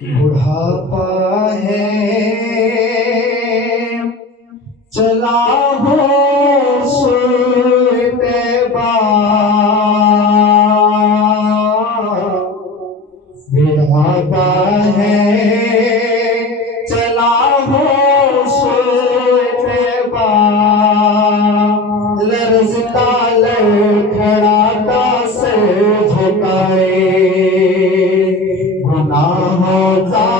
बुढ़ापा है चला हो सुतबा, बुढ़ापा है चला हो सुतबा, लरजता लड़खड़ाता से झुकाए, गुनाहों का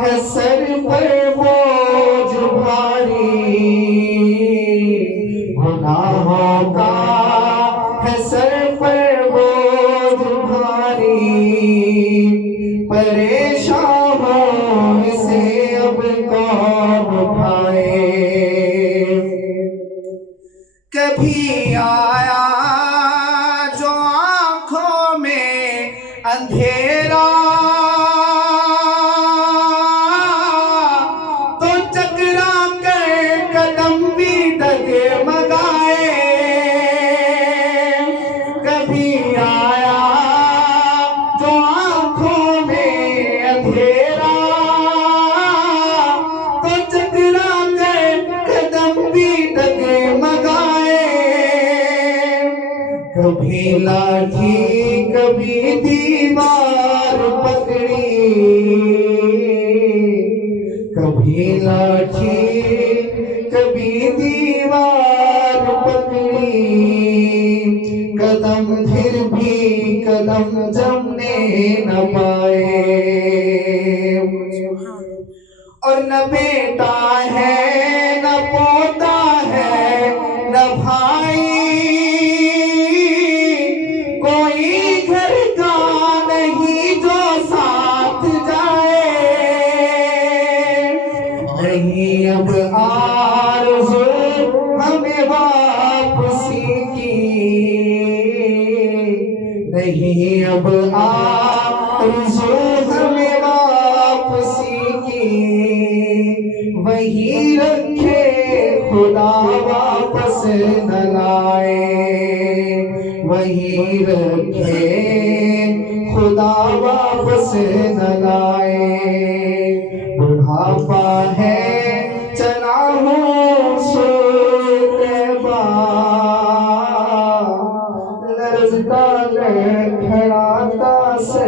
है सर पर बोझ भारी, गुनाहों का है सर पर बोझ भारी, परेशान हो इसे अब कौन उठाए। कभी आया जो आँखों में अंधेरा, तो चकरा कर कदम भी डगमगाए। कभी आया जो आँखों में अंधेरा, तो चकरा कर कदम भी डगमगाए। कभी लाठी कभी दीवार पकड़ी, कभी लाठी कभी दीवार पकड़ी, कदम फिर भी कदम जमने न पाए। और न बेटा है न पोता है न भाई, कोई घर का नहीं जो साथ जाए। नहीं अब आरज़ू हमें वापसी की, नहीं अब आरज़ू हमें वापसी की, वही रखे खुदा वापस न लाए, वही रखे खुदा वापस न लाए। बुढ़ापा है चला हो सुतबा, लरजता लड़खड़ाता से